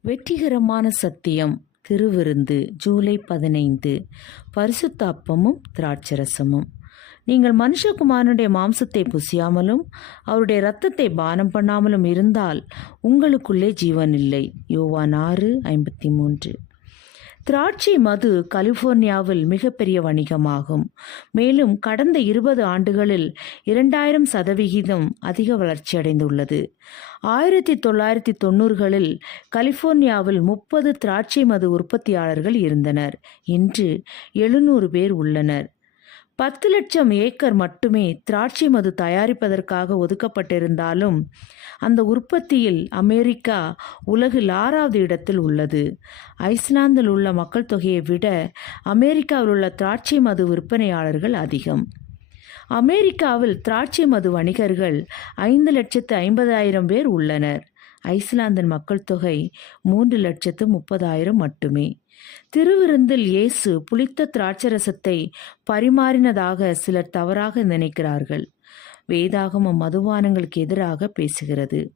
வெற்றிகரமான சத்தியம். திருவிருந்து ஜூலை பதினைந்து. பரிசுத்தாப்பமும் திராட்சரசமும். நீங்கள் மனுஷகுமாரனுடைய மாம்சத்தை புசியாமலும் அவருடைய இரத்தத்தை பானம் பண்ணாமலும் இருந்தால் உங்களுக்குள்ளே ஜீவன் இல்லை. யோவான் ஆறு ஐம்பத்தி மூன்று. திராட்சை மது கலிபோர்னியாவில் மிகப்பெரிய வணிகமாகும். மேலும் கடந்த இருபது ஆண்டுகளில் இரண்டாயிரம் சதவிகிதம் அதிக வளர்ச்சியடைந்துள்ளது ஆயிரத்தி தொள்ளாயிரத்தி தொண்ணூறுகளில் கலிபோர்னியாவில் முப்பது திராட்சை மது உற்பத்தியாளர்கள் இருந்தனர். இன்று எழுநூறு பேர் உள்ளனர். பத்து லட்சம் ஏக்கர் மட்டுமே திராட்சை மது தயாரிப்பதற்காக ஒதுக்கப்பட்டிருந்தாலும் அந்த உற்பத்தியில் அமெரிக்கா உலகில் ஆறாவது இடத்தில் உள்ளது. ஐஸ்லாந்தில் உள்ள மக்கள் தொகையை விட அமெரிக்காவில் உள்ள திராட்சை மது விற்பனையாளர்கள் அதிகம். அமெரிக்காவில் திராட்சை மது வணிகர்கள் ஐந்து லட்சத்து ஐம்பதாயிரம் பேர் உள்ளனர். ஐஸ்லாந்தின் மக்கள் தொகை மூன்று லட்சத்து முப்பதாயிரம் மட்டுமே. திருவிருந்தில் இயேசு புளித்த திராட்சரசத்தை பரிமாறினதாக சிலர் தவறாக நினைக்கிறார்கள். வேதாகமம் மதுபானங்களுக்கு எதிராக பேசுகிறது.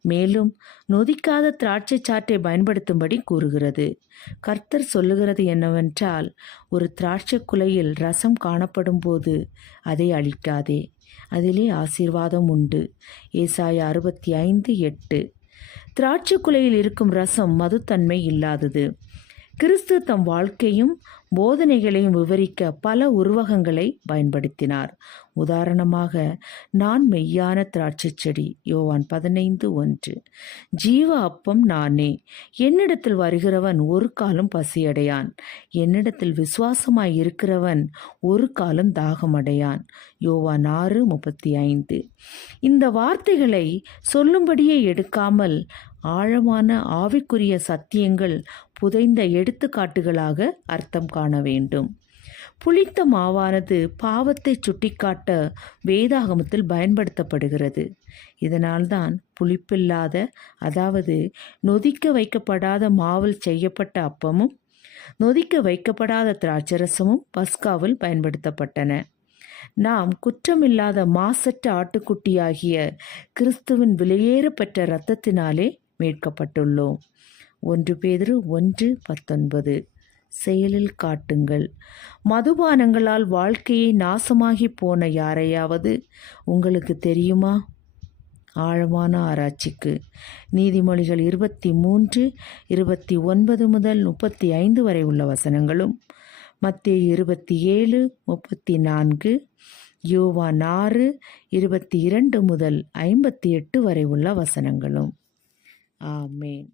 மேலும் நொதிக்காத திராட்சை சாற்றை பயன்படுத்தும்படி கூறுகிறது. கர்த்தர் சொல்லுகிறது என்னவென்றால் ஒரு திராட்சை குலையில் ரசம் காணப்படும் போது அதை அழிக்காதே. அதிலே ஆசீர்வாதம் உண்டு. ஏசாய அறுபத்தி ஐந்து எட்டு. திராட்சை குலையில் இருக்கும் ரசம் மதுத்தன்மை இல்லாதது. கிறிஸ்து தம் வாழ்க்கையும் போதனைகளையும் விவரிக்க பல உருவகங்களை பயன்படுத்தினார். உதாரணமாக நான் மெய்யான திராட்சை செடி யோவான் பதினைந்து ஒன்று. ஜீவ அப்பம் நானே என்னிடத்தில் வருகிறவன் ஒரு காலம் பசியடையான். என்னிடத்தில் விசுவாசமாய் இருக்கிறவன் ஒரு காலம் தாகமடையான். யோவான் ஆறு முப்பத்தி ஐந்து. இந்த வார்த்தைகளை சொல்லும்படியே எடுக்காமல் ஆழமான ஆவிக்குரிய சத்தியங்கள் புதைந்த எடுத்துக்காட்டுகளாக அர்த்தம் காண வேண்டும். புளித்த மாவானது பாவத்தை சுட்டிக்காட்ட வேதாகமத்தில் பயன்படுத்தப்படுகிறது. இதனால்தான் புளிப்பில்லாத அதாவது நொதிக்க வைக்கப்படாத மாவில் செய்யப்பட்ட அப்பமும் நொதிக்க வைக்கப்படாத திராட்சரசமும் பஸ்காவில் பயன்படுத்தப்பட்டன. நாம் குற்றமில்லாத மாசற்ற ஆட்டுக்குட்டியாகிய கிறிஸ்துவின் விலையேறப்பெற்ற இரத்தத்தினாலே மீட்கப்பட்டுள்ளோம். ஒன்று பேதிரு ஒன்று பத்தொன்பது. செயலில் காட்டுங்கள். மதுபானங்களால் வாழ்க்கையை நாசமாகி போன யாரையாவது உங்களுக்கு தெரியுமா? ஆழமான ஆராய்ச்சிக்கு. நீதிமொழிகள் இருபத்தி மூன்று இருபத்தி ஒன்பது முதல் முப்பத்தி ஐந்து வரை உள்ள வசனங்களும் மத்திய இருபத்தி ஏழு முப்பத்தி நான்கு யோவான் ஆறு இருபத்தி இரண்டு முதல் ஐம்பத்தி எட்டு வரை உள்ள வசனங்களும். ആമേൻ